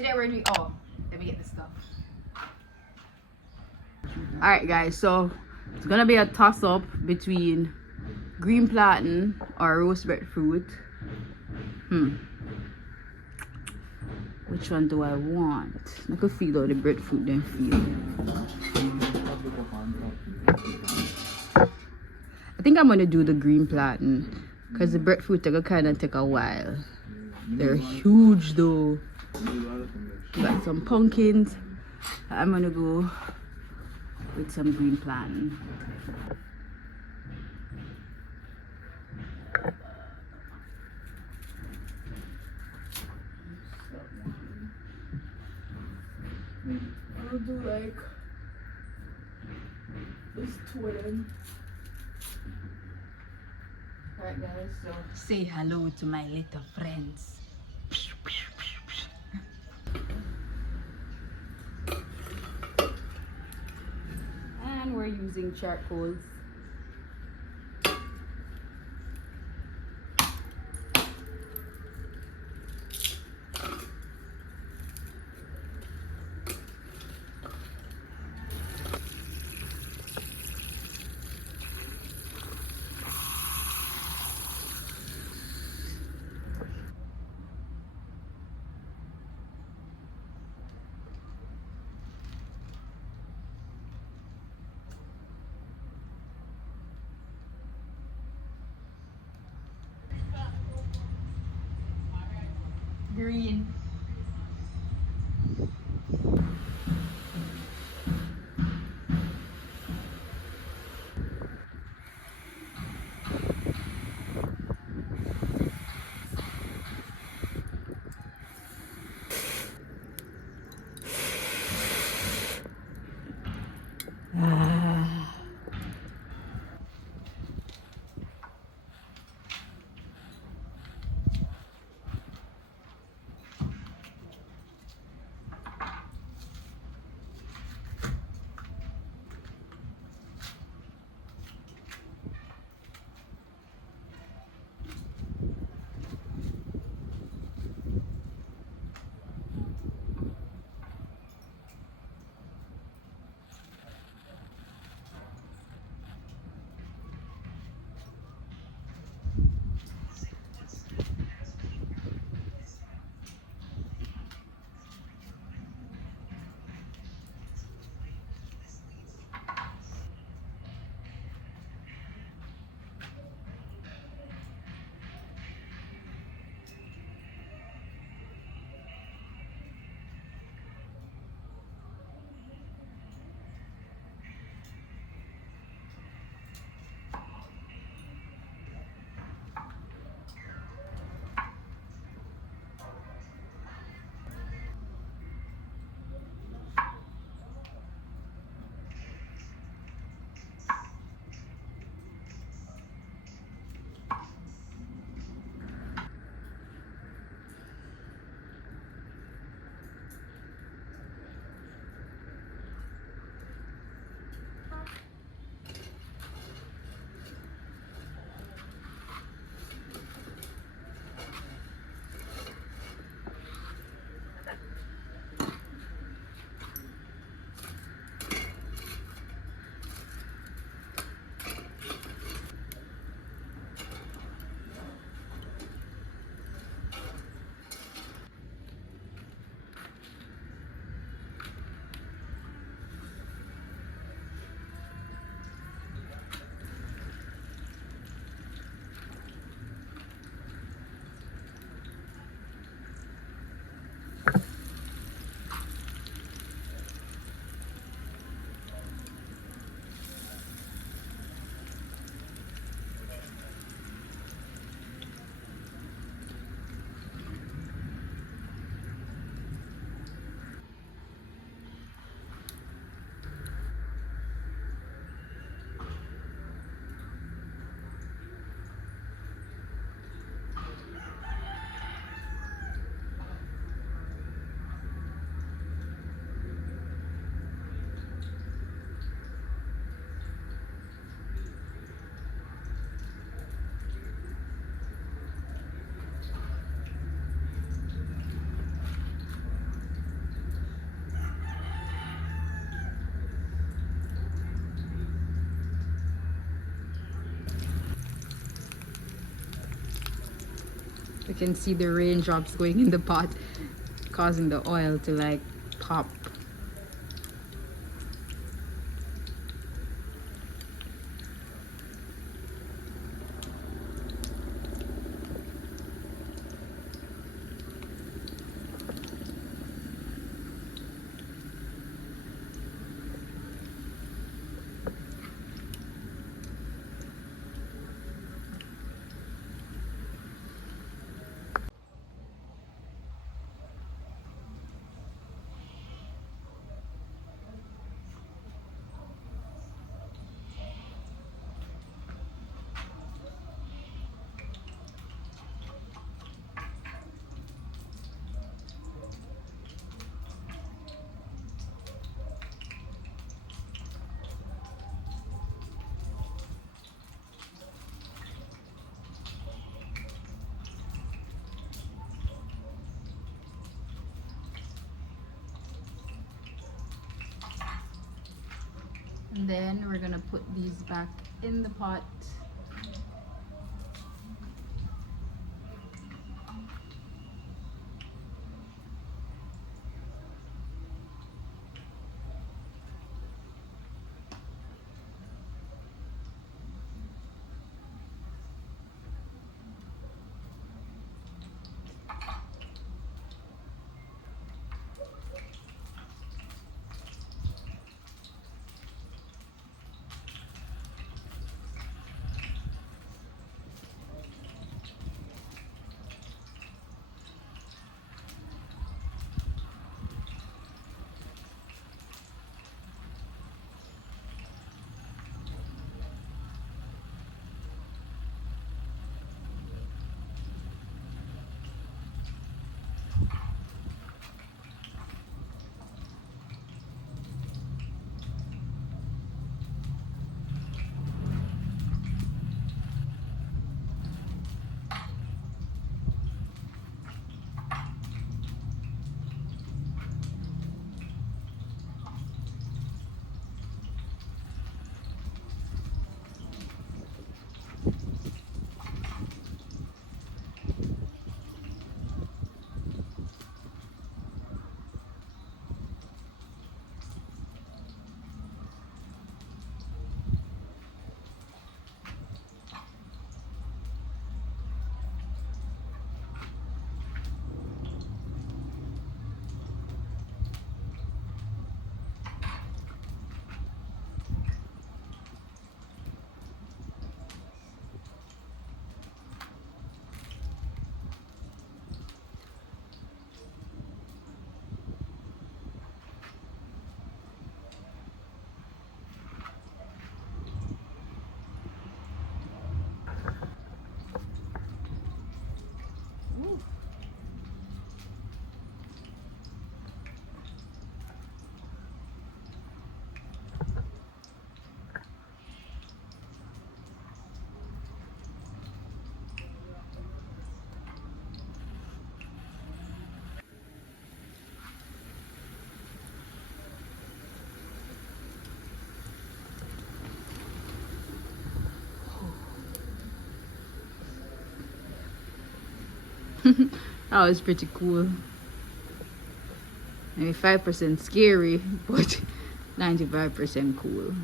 Today we're doing, oh, let me get the stuff. Alright guys, so it's gonna be a toss-up between green plantain or roast breadfruit. Which one do I want? I could feel out the breadfruit then feel. I think I'm gonna do the green plantain because the breadfruit are gonna kinda take a while. They're huge though. Got some pumpkins. I'm gonna go with some green plantain. I'll do like this two of them. Alright guys, so say hello to my little friends. And we're using charcoal. Green. You can see the raindrops going in the pot, causing the oil to like pop. And then we're gonna put these back in the pot. That was pretty cool. Maybe 5% scary, but 95% cool.